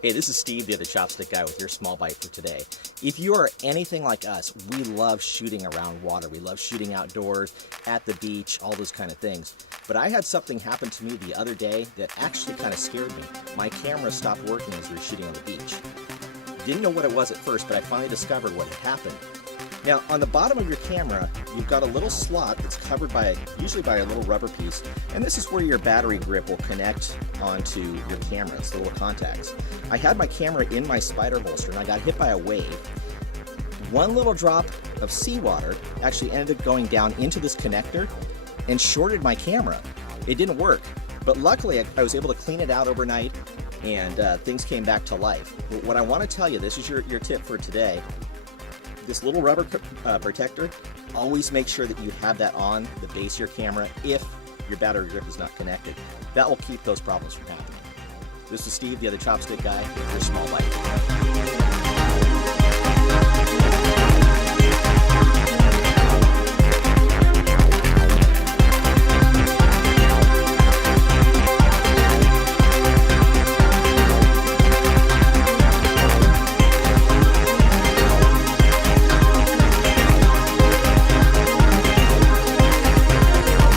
Hey, this is Steve, the other chopstick guy, with your small bite for today. If you are anything like us, we love shooting around water. We love shooting outdoors, at the beach, all those kind of things. But I had something happen to me the other day that actually kind of scared me. My camera stopped working as we were shooting on the beach. Didn't know what it was at first, but I finally discovered what had happened. Now, on the bottom of your camera, you've got a little slot that's covered by, usually by a little rubber piece, and this is where your battery grip will connect onto your camera. It's the little contacts. I had my camera in my spider holster, and I got hit by a wave. One little drop of seawater actually ended up going down into this connector and shorted my camera. It didn't work, but luckily I was able to clean it out overnight, and things came back to life. But what I want to tell you, this is your tip for today. This little rubber protector, always make sure that you have that on the base of your camera if your battery grip is not connected. That will keep those problems from happening. This is Steve, the other chopstick guy, with your small bite.